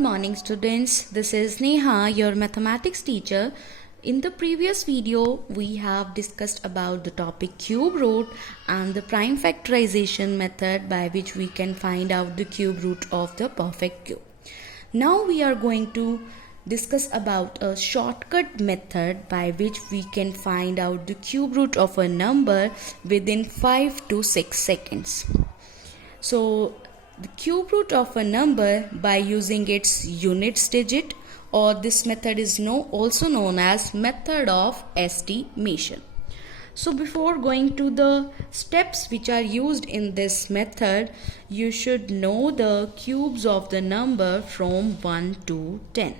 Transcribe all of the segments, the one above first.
Good morning students, this is Neha, your mathematics teacher. In the previous video, we have discussed about the topic cube root and the prime factorization method by which we can find out the cube root of the perfect cube. Now we are going to discuss about a shortcut method by which we can find out the cube root of a number within 5 to 6 seconds. So the cube root of a number by using its units digit, or this method is also known as method of estimation. So before going to the steps which are used in this method, you should know the cubes of the number from 1 to 10.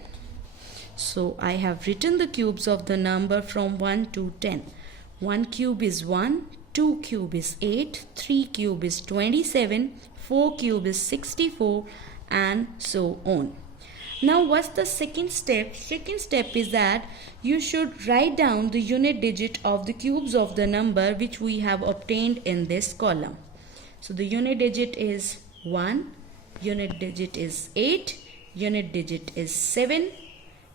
So I have written the cubes of the number from 1 to 10. 1 cube is 1, 2 cube is 8, 3 cube is 27, 4 cube is 64, and so on. Now what's the second step? Second step is that you should write down the unit digit of the cubes of the number which we have obtained in this column. So the unit digit is 1, unit digit is 8, unit digit is 7,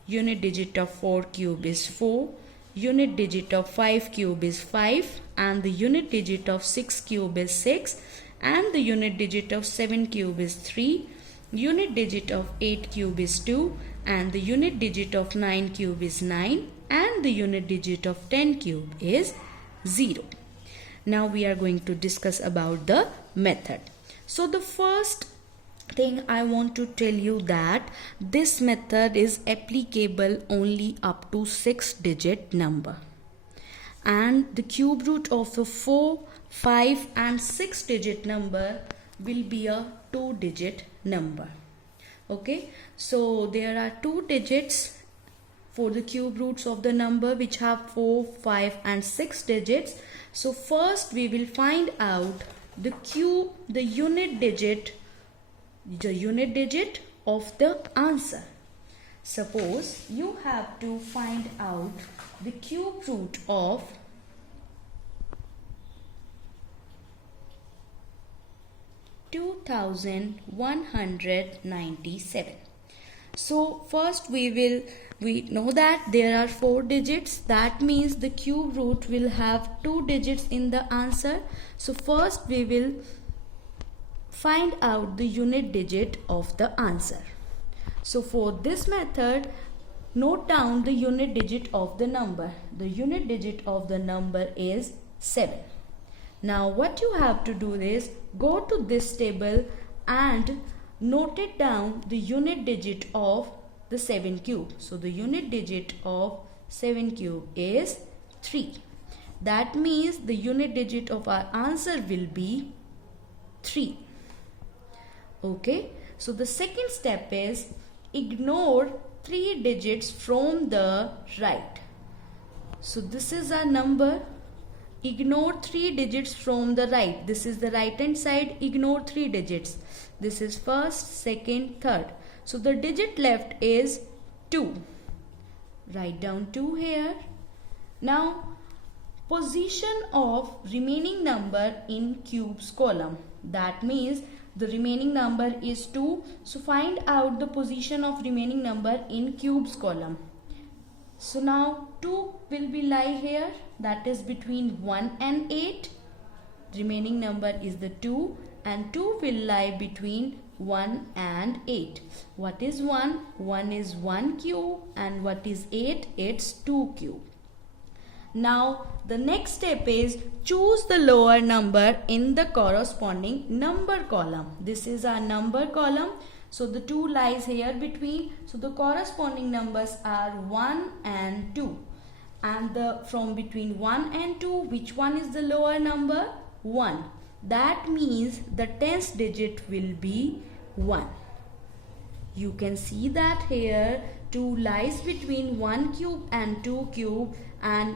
unit digit of 4 cube is 4, unit digit of 5 cube is 5, and the unit digit of 6 cube is 6, and the unit digit of 7 cube is 3, unit digit of 8 cube is 2, and the unit digit of 9 cube is 9, and the unit digit of 10 cube is 0. Now we are going to discuss about the method. So the first thing I want to tell you that this method is applicable only up to 6-digit number, and the cube root of a 4, 5 and 6-digit number will be a 2-digit number. Okay, so there are 2 digits for the cube roots of the number which have 4, 5 and 6 digits. So first we will find out the unit digit of the answer. Suppose you have to find out the cube root of 2197. So first we know that there are 4 digits. That means the cube root will have 2 digits in the answer. So first we will find out the unit digit of the answer. So for this method, note down the unit digit of the number. The unit digit of the number is 7. Now what you have to do is go to this table and note it down the unit digit of the 7 cube. So the unit digit of 7 cube is 3. That means the unit digit of our answer will be 3. Okay, so the second step is ignore 3 digits from the right. So this is our number. Ignore 3 digits from the right. This is the right hand side. Ignore 3 digits. This is first, second, third. So the digit left is 2. Write down 2 here. Now position of remaining number in cubes column. That means the remaining number is 2. So find out the position of remaining number in cubes column. So now 2 will be lie here, that is between 1 and 8. Remaining number is the 2, and 2 will lie between 1 and 8. What is 1? 1 is 1 cube, and what is 8? It's 2 cube. Now the next step is choose the lower number in the corresponding number column. This is our number column. So the 2 lies here between. So the corresponding numbers are 1 and 2. And from between 1 and 2, which one is the lower number? 1. That means the 10th digit will be 1. You can see that here 2 lies between 1 cube and 2 cube, and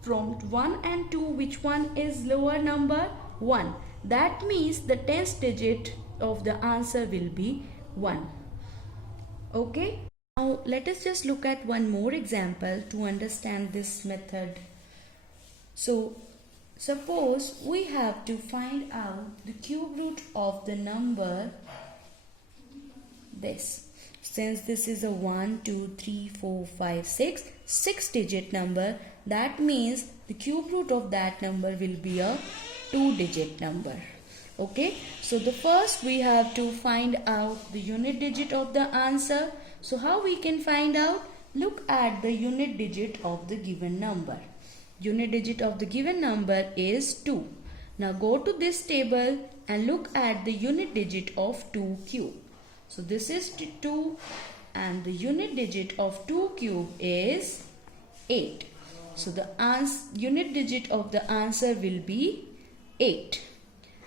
from 1 and 2, which one is lower number? 1. That means the 10th digit of the answer will be 1. Okay. Now let us just look at one more example to understand this method. So suppose we have to find out the cube root of the number this. Since this is a 1, 2, 3, 4, 5, 6, 6-digit number, that means the cube root of that number will be a 2-digit number. Okay, so the first we have to find out the unit digit of the answer. So how we can find out? Look at the unit digit of the given number. Unit digit of the given number is 2. Now go to this table and look at the unit digit of 2 cube. So this is 2 and the unit digit of 2 cube is 8. So the unit digit of the answer will be 8.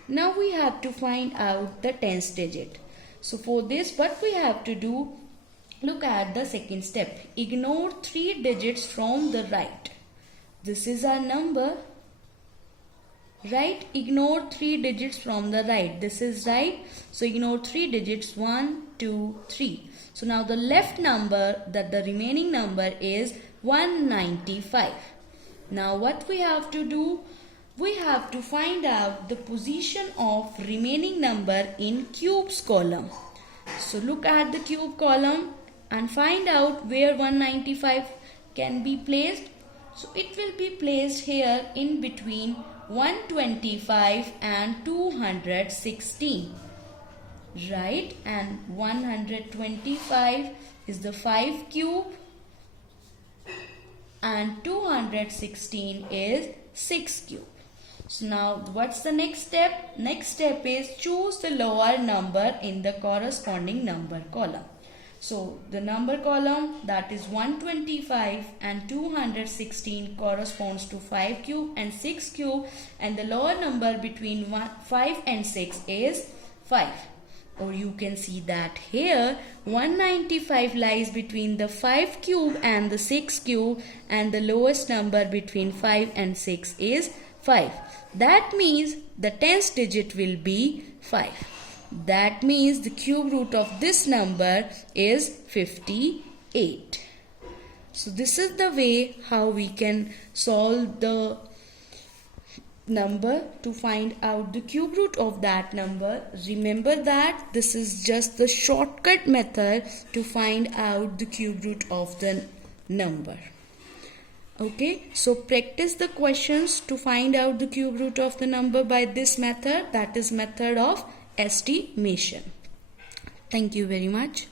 Now we have to find out the tens digit. So for this, what we have to do? Look at the second step. Ignore 3 digits from the right. This is our number. Right? Ignore 3 digits from the right. This is right. So ignore 3 digits. 1, 2, 3. So now the left number, the remaining number is 195. Now what we have to do? We have to find out the position of remaining number in cubes column. So look at the cube column and find out where 195 can be placed. So it will be placed here in between 125 and 216. Right? And 125 is the 5 cube and 216 is 6 cube. So now what's the next step? Next step is choose the lower number in the corresponding number column. So the number column, that is 125 and 216 corresponds to 5 cube and 6 cube, and the lower number between 5 and 6 is 5. Or you can see that here 195 lies between the 5 cube and the 6 cube, and the lowest number between 5 and 6 is 5. That means the tens digit will be 5. That means the cube root of this number is 58. So this is the way how we can solve the number to find out the cube root of that number. Remember that this is just the shortcut method to find out the cube root of the number. Okay, so practice the questions to find out the cube root of the number by this method, that is method of estimation. Thank you very much.